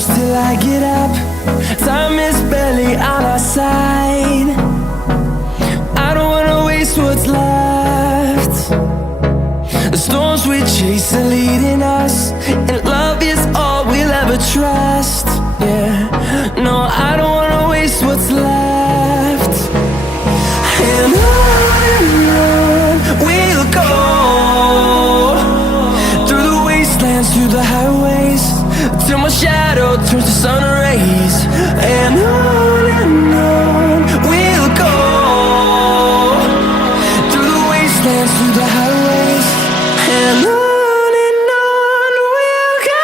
close till I get up. Time is barely on our side. I don't wanna waste what's left. The storms we chase are leading us, and love is all we'll ever trust. Yeah, no, I don't wanna waste what's left. And on we'll go, through the wastelands, through the highways, till my shadow turns to sun rays. And on we'll go, through the wastelands, through the highways, and on we'll go.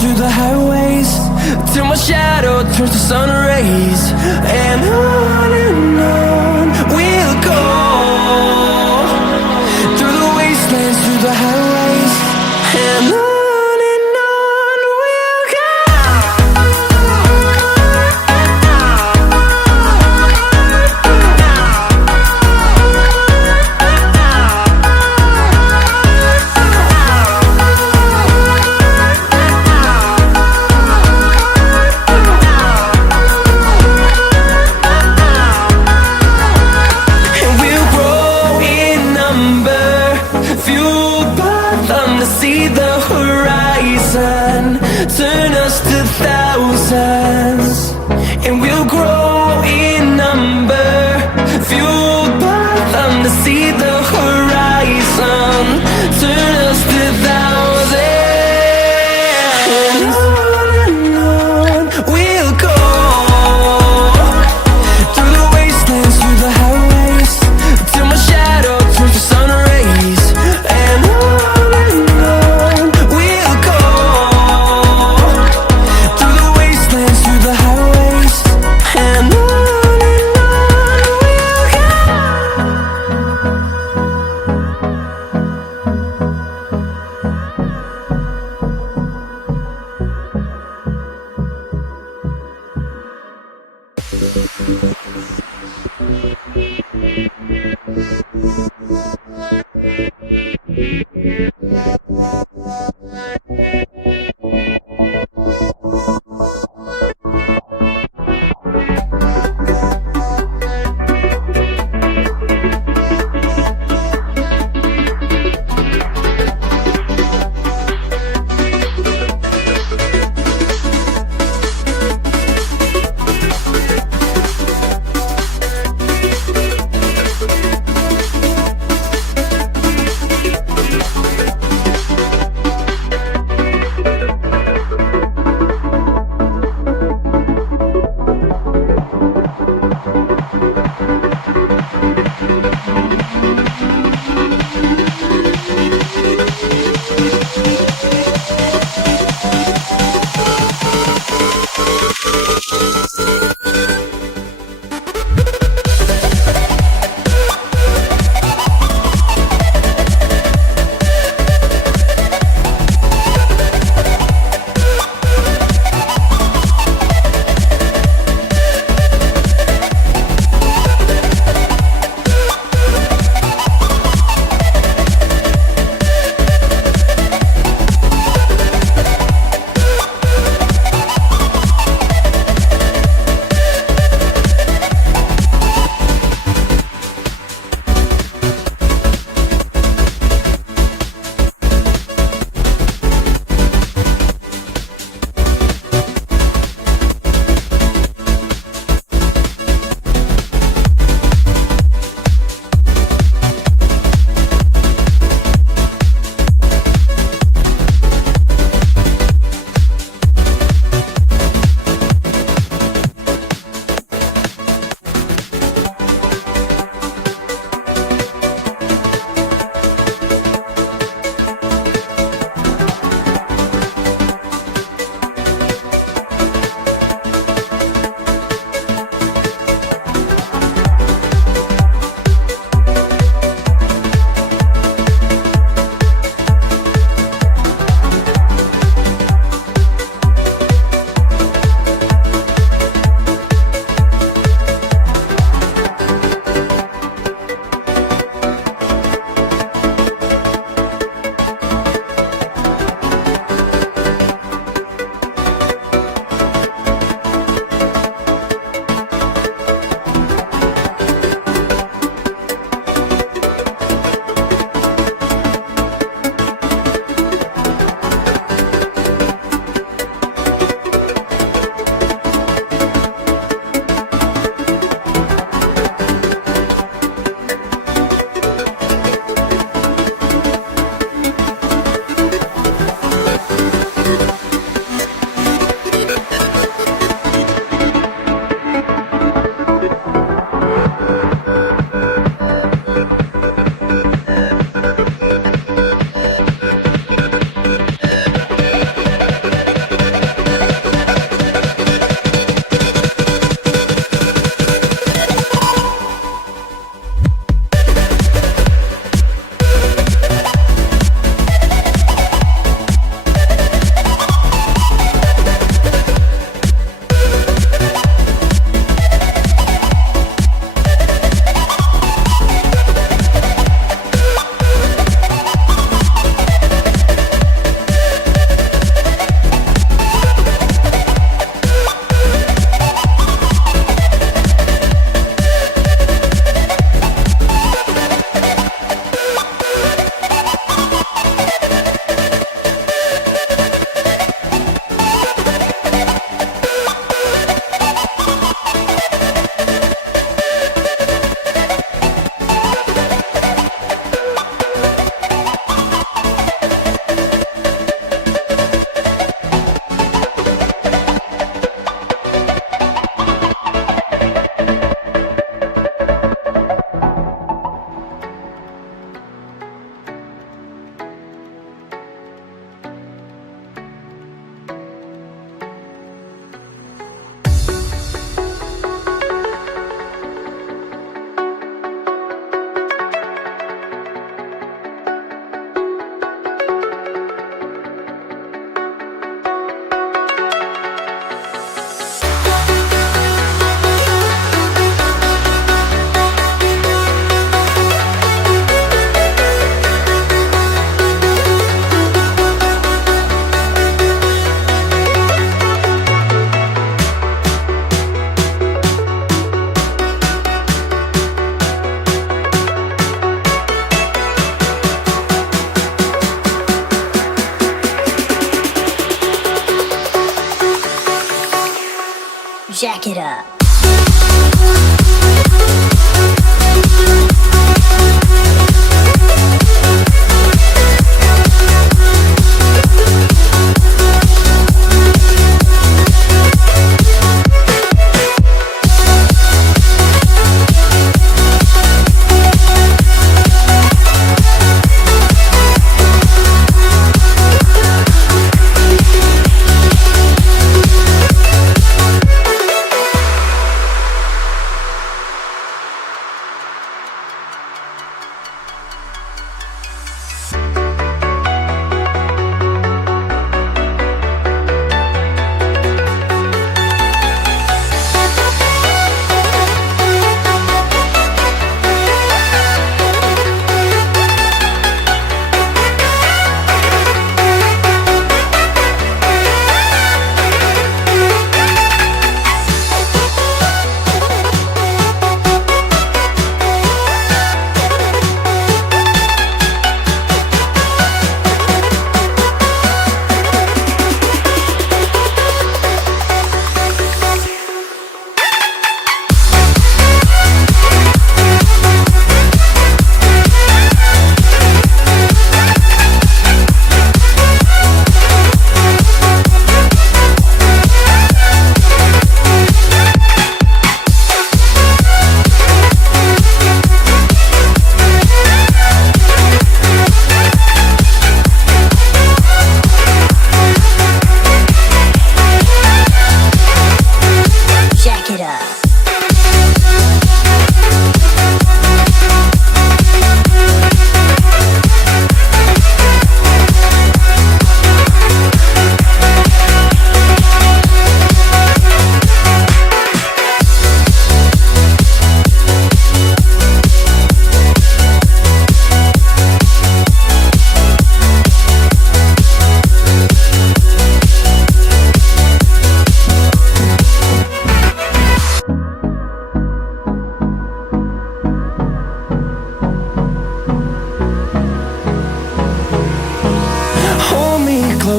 Through the highways, till my shadow turns to sun rays. And on we'll go, through the wastelands, through the highways, and on we'll go. See the horizon turn us to thousands, and we'll grow in number, fueled by them. To see the horizon turn us to thousands, and on we'll go, through the wastelands, through the highways, till my shadow turns to sun rays. And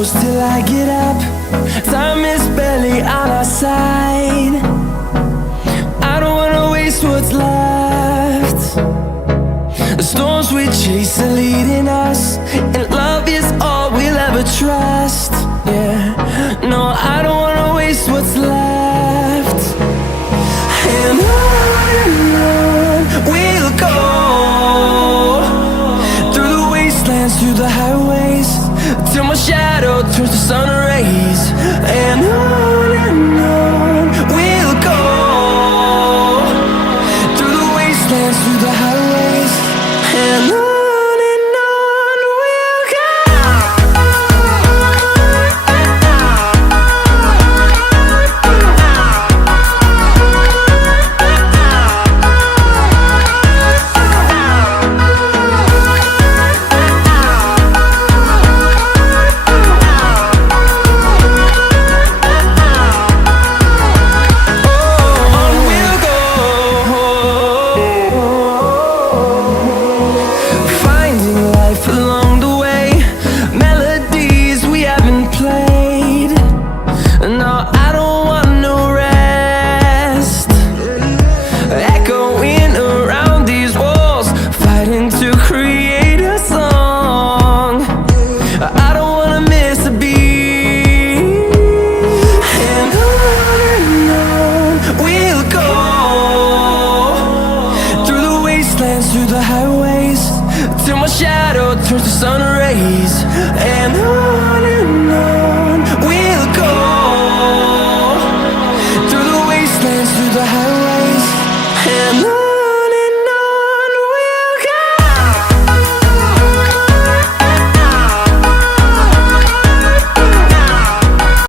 goes till I get up. Time is barely on our side. I don't wanna waste what's left. The storms we chase are leading us, and love is all we'll ever trust. Yeah, no, I don't wanna waste what's left. And on we'll go, through the wastelands, through the highways, till my shadow turns to sun rays. And on we'll go, through the wastelands, through the highways, and on we'll go. Through the highways, till my shadow turns to sun rays. And on